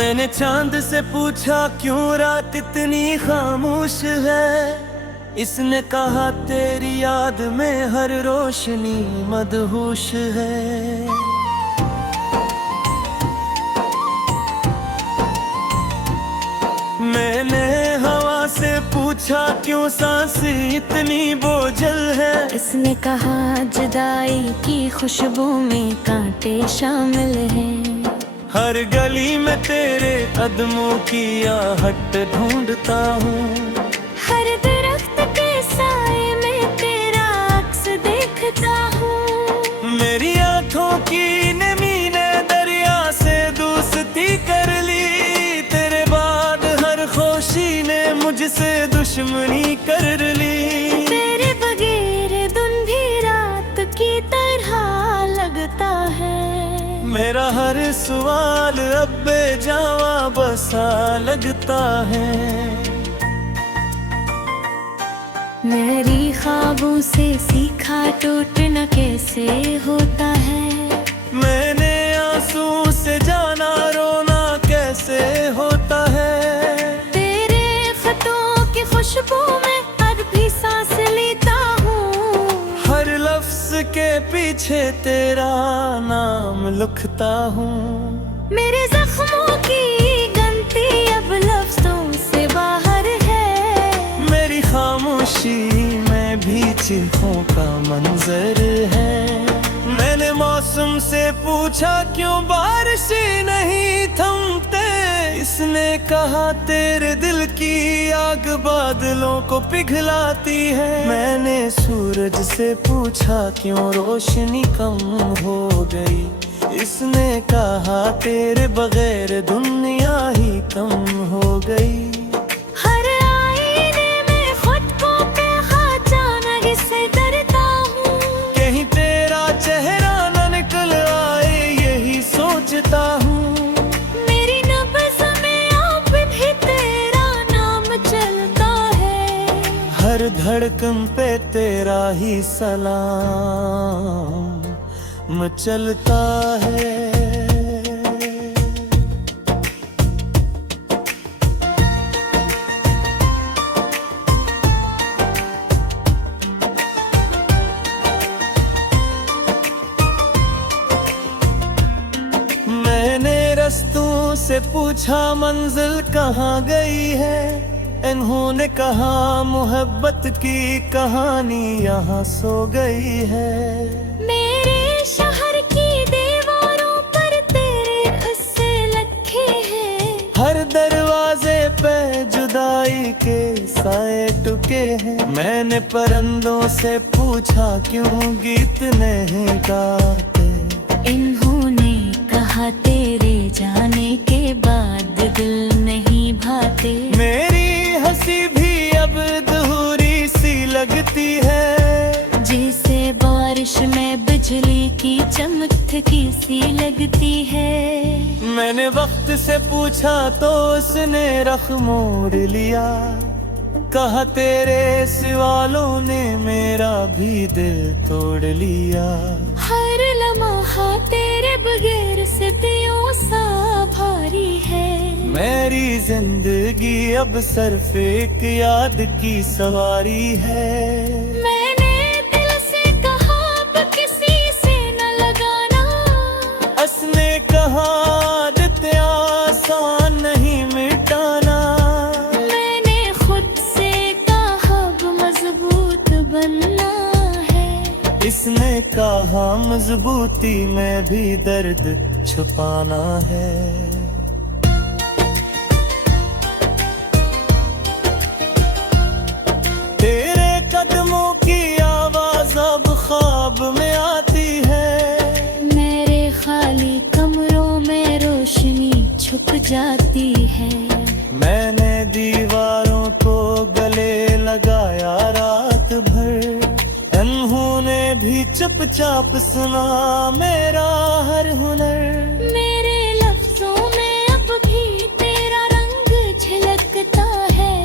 मैंने चांद से पूछा क्यों रात इतनी खामोश है। इसने कहा तेरी याद में हर रोशनी मदहोश है। मैंने हवा से पूछा क्यों सांसें इतनी बोझल है। इसने कहा जुदाई की खुशबू में कांटे शामिल हैं। हर गली में तेरे कदमों की आहट ढूंढता हूँ। हर दरख्त के साए में तेरा अक्स देखता हूँ। मेरी आँखों की नमी ने दरिया से दोस्ती कर ली। तेरे बाद हर खुशी ने मुझसे दुश्मनी कर ली। तेरे बगैर दिन भी रात की तरह लगता है। मेरा हर सवाल अब बेजवाब सा लगता है। मेरी ख्वाबों से सीखा टूटना कैसे होता है। मैंने आंसू से जाना रोना कैसे होता है। तेरे खतों की खुशबू में अब भी सांस लेता हूँ। हर लफ्ज के पीछे तेरा नाम लिखता हूँ। मेरे जख्मों की गिनती अब लफ्जों से बाहर है। मेरी खामोशी में भी चिन्हों का मंजर है। मैंने मौसम से पूछा क्यों बारिशें नहीं थमते। इसने कहा तेरे दिल की आग बादलों को पिघलाती है। मैंने सूरज से पूछा क्यों रोशनी कम हो गई। इसने कहा तेरे बगैर दुनिया ही कम हो गई। हर आईने में खुद को पहचाना से डरता हूँ। कहीं तेरा चेहरा न निकल आए यही सोचता हूँ। मेरी नब्ज़ में अब भी तेरा नाम चलता है। हर धड़कन पे तेरा ही सलाम चलता है। मैंने रस्तों से पूछा मंजिल कहाँ गई है। इन्होंने कहा मोहब्बत की कहानी यहाँ सो गई है। मेरे शहर की दीवारों पर तेरे उससे लिखे हैं। हर दरवाजे पे जुदाई के साए टुके हैं। मैंने परिंदों से पूछा क्यों गीत नहीं गाते। इन्होंने कहा तेरे जाने के बाद दिल नहीं भाते। मेरी हंसी भी अब अधूरी सी लगती है। जैसे बारिश में बिजली की चमकती सी लगती है। मैंने वक्त से पूछा तो उसने रख मोड़ लिया। कहा तेरे सवालों ने मेरा भी दिल तोड़ लिया। हर लम्हा तेरे बगैर सदियों सा भारी है। मेरी जिंदगी अब सिर्फ एक याद की सवारी है। मैंने दिल से कहा अब किसी से न लगाना। उसने कहा आदतें आसान नहीं मिटाना। मैंने खुद से कहा अब मजबूत बनना है। इसने कहा मजबूती में भी दर्द छुपाना है। तेरे कदमों की आवाज अब ख्वाब में आती है। मेरे खाली कमरों में रोशनी छुप जाती है। मैंने दीवारों को गले लगाया रात भर। उन्होंने भी चुपचाप सुना मेरा हर हुनर। मेरे लफ्जों में अब भी तेरा रंग झलकता है।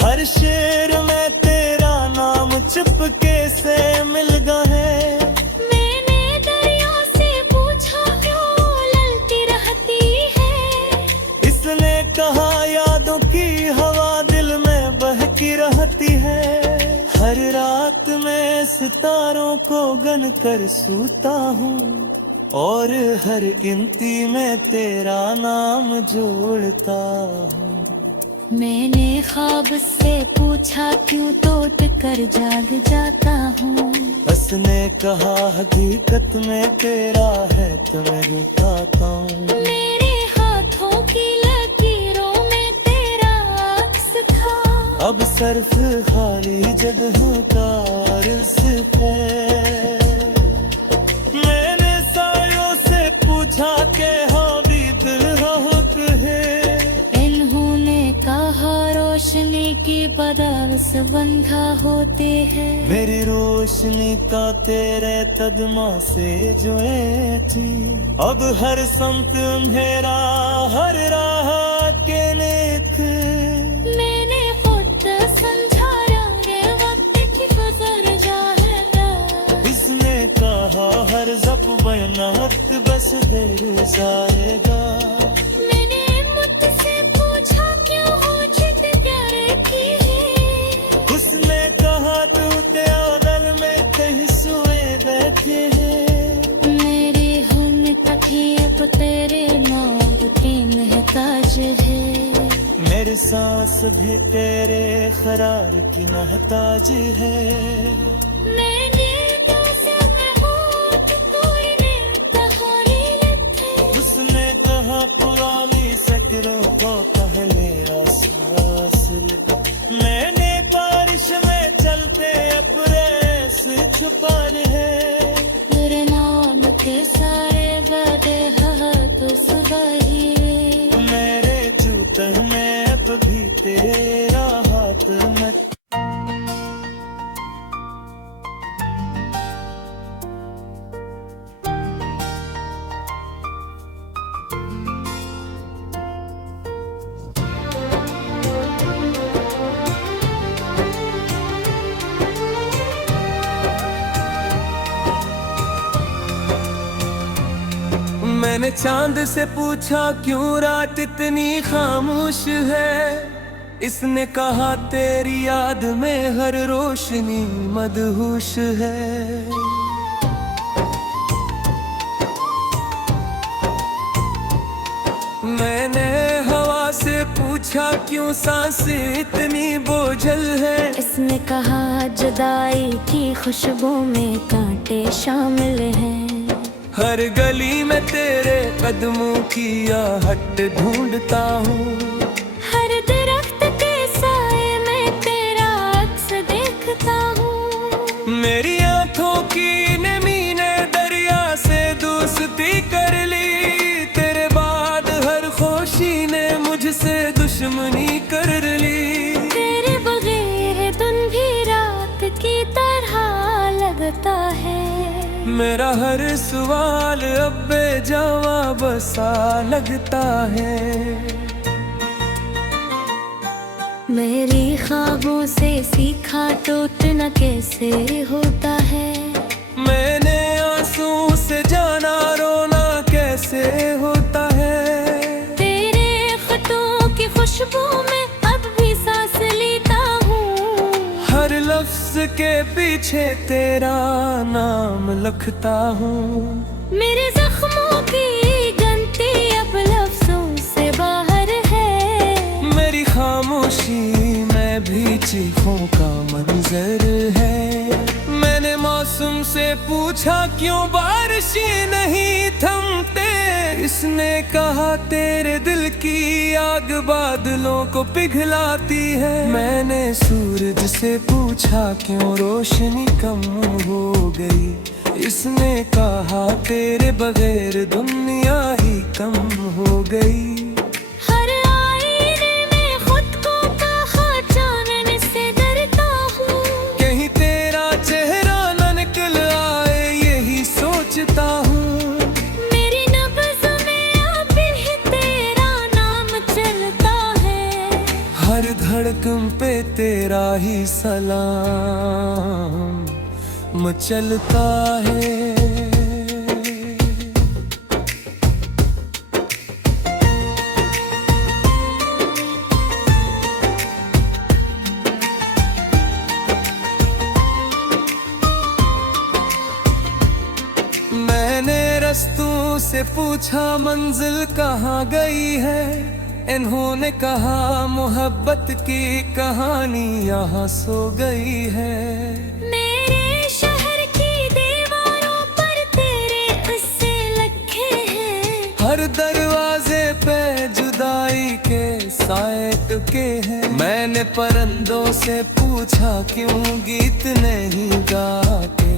हर शेर में तेरा नाम चुपके से मिल गया है। मैंने दरिया से पूछा क्यों ललती रहती है। में सितारों को गन कर सूता हूँ, और हर गिनती में तेरा नाम जोड़ता हूँ। मैंने ख्वाब से पूछा क्यों टूट कर जाग जाता हूँ। उसने कहा हकीकत में तेरा है तो मैं रुकाता हूँ। मेरे हाथों की लकीरों में तेरा अक्स था। अब सिर्फ खाली जगह का रिस्क है। मैंने सायों से पूछा के हाँ भी दिल राहत है। इन्होंने कहा रोशनी की बदौलत बंधा होते हैं। मेरी रोशनी का तेरे कदमा से जो थी, अब हर संत अंधेरा हर राह के नेक। मैंने खुद समझाया ये वक्त की गुजर जाएगा। इसने कहा हर जब बयानत बस देर जाएगा। मैंने मुझसे पूछा क्यों हो जिद प्यारे की है। उसने कहा तू त्यागल में कहीं सोए बैठे हैं। मेरी हम तकी अब तेरे नाम की महताज है। मेरे सांस भी तेरे करार की महताज है। मैंने कैसे मैं हूँ कि कोई ने कहानी लिखे। उसने कहा पुरानी सकरों को पहले आसास ले। मैंने बारिश में चलते अपने से छुपाने हैं। तेरे नाम के सारे वादे तो सुबह ही। मेरे जूते में अब भी तेरा हाथ मत। मैंने चांद से पूछा क्यों रात इतनी खामोश है। इसने कहा तेरी याद में हर रोशनी मदहोश है। मैंने हवा से पूछा क्यों सांसें इतनी बोझल है। इसने कहा जुदाई की खुशबू में कांटे शामिल हैं। हर गली में तेरे कदमों की आहट ढूंढता हूँ। हर दरख्त के साए में तेरा अक्स देखता हूँ। मेरी आंखों की नमी ने दरिया से दोस्ती कर ली। तेरे बाद हर खुशी ने मुझसे दुश्मनी कर ली। तेरे बगैर दिन भी रात की तरह लगता है। मेरा हर सवाल अब बेजवाब सा लगता है। मेरी ख्वाबों से सीखा टूटना कैसे होता है। मैंने आंसू से जाना रोना कैसे होता है। तेरे खतों की खुशबू में अब भी सांस लेता हूँ। हर लफ्ज के पीछे तेरा नाम लिखता हूँ। मेरे जख्मों की गिनती अब लफ्जों से बाहर है। मेरी खामोशी में भी चीखों का मंजर है। मैंने मौसम से पूछा क्यों बारिशें नहीं थमते। इसने कहा तेरे दिल की आग बादलों को पिघलाती है। मैंने सूरज से पूछा क्यों रोशनी कम हो गई। इसने कहा तेरे बगैर दुनिया ही कम हो गई। हर आईने में खुद को पहचानने से डरता हूँ। कहीं तेरा चेहरा न निकल आए यही सोचता हूँ। मेरी नब्ज़ में अब भी तेरा नाम चलता है। हर धड़कन पे तेरा ही सलाम मचलता है। हस्तों से पूछा मंजिल कहाँ गई है, इन्होंने कहा मोहब्बत की कहानी यहाँ सो गई है। मेरे शहर की दीवारों पर तेरे किस्से लिखे हैं, हर दरवाजे पे जुदाई के साए टुके हैं। मैंने परिंदों से पूछा क्यों गीत नहीं गाते,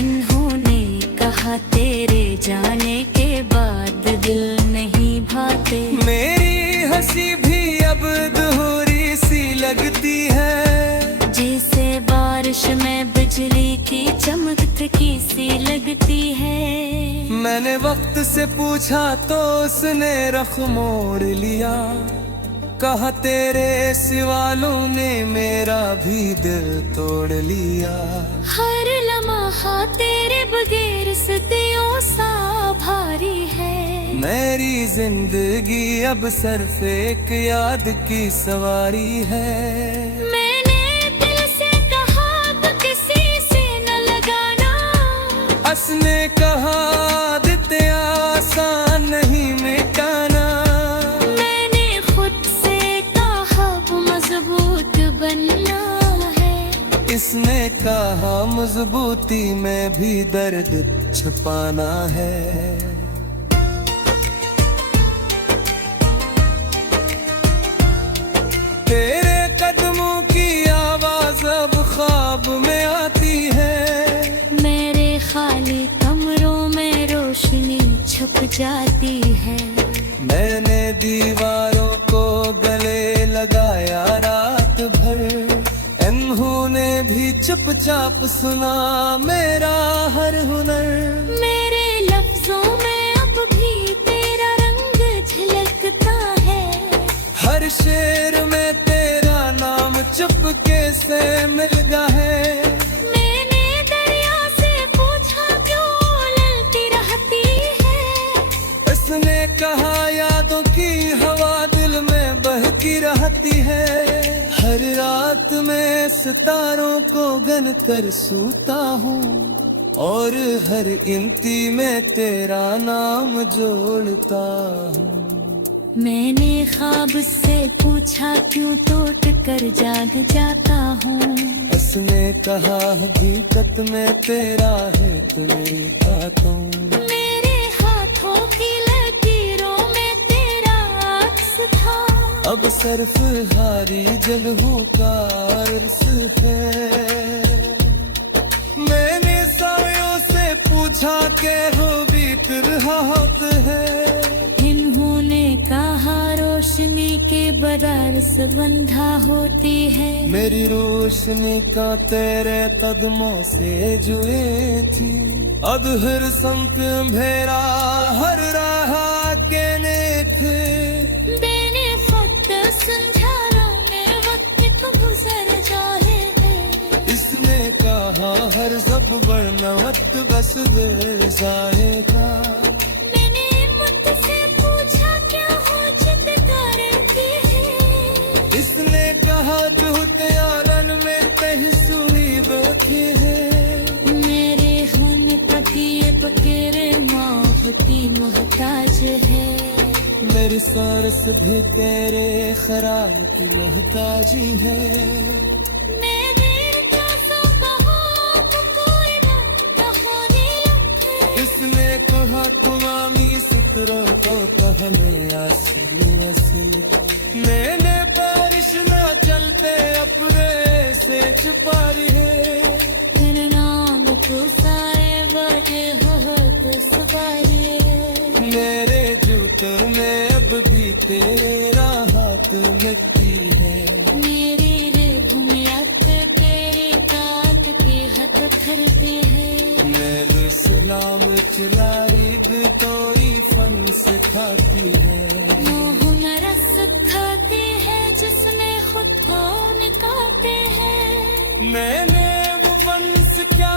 इन्होंने कहा तेरे जाने के बाद दिल नहीं भाते। मेरी हंसी भी अब अधूरी सी लगती है, जैसे बारिश में बिजली की चमक की सी लगती है। मैंने वक्त से पूछा तो उसने रुख मोड़ लिया, कहा तेरे सवालों ने मेरा भी दिल तोड़ लिया। हर लम्हा तेरे बगैर सदियों सा भारी है, मेरी जिंदगी अब सिर्फ एक याद की सवारी है। मैंने दिल से कहा तो किसी से न लगाना, उसने कहा दिते आसान नहीं मिटाना। मैंने खुद से कहा वो मजबूत बनना है, इसने कहा मजबूती में भी दर्द छुपाना है। तेरे कदमों की आवाज अब ख्वाब में आती है, मेरे खाली कमरों में रोशनी छुप जाती है। मैंने दीवारों को गले लगाया रात भर, इन्होंने भी चुपचाप सुना मेरा हर हुनर। मेरे लफ्जों में अब भी तेरा रंग झलकता है, हर शेर में तेरा नाम चुपके से मिल गया है। मैंने दरिया से पूछा क्यों उलटी रहती है, उसने कहा यादों की हवा दिल में बहती रहती है। हर रात में सितारों को गन कर सूता हूँ, और हर गिनती में तेरा नाम जोड़ता हूँ। मैंने ख्वाब से पूछा क्यों टूट कर जाग जाता हूँ, उसने कहा हकीकत में तेरा है तेरी बातों। मेरे हाथों की लकीरों में तेरा अक्स था, अब सिर्फ हारी जलहों का अर्स है। मैंने सायों से पूछा के हो बीत रात है, इन्होंने कहा रोशनी के बरस बंधा होती है। मेरी रोशनी का तेरे कदमों से जुए थी, अब हर संत मेरा हर राह के ने थे। मैंने फक्त समझा में वक्त गुजर जाए है, इसने कहा हर सब बढ़ना वक्त बस दे जाएगा। मैंने मुझसे पूछा क्या हो जिद करती है, इसने कहा तू त्यारन में तहसूरी बैठी है। मेरे होने तक ये बकेरे मोहब्बती मोहताज है। मेरी सरस भी तेरे खराब की मोहताजी है। मैं देर का सो कहा तो कोई बात होने लगे, इसने कहा तुम्हारी सुतरों को पहले आसिल आसिल। मैंने बारिश न चलते अपने से छुपाई है, तेरे नाम को सारे बजे बहुत सुपारी है। मेरे जूतों में अब भी तेरा हाथ लगती है। मेरी रिधुनियत तेरी तात की हद करती है। मेरे सलाम चलाई कोई फन सिखाती है। मोहन रस खाते हैं जिसमें खुद को निकालते हैं। मैंने वो वंश क्या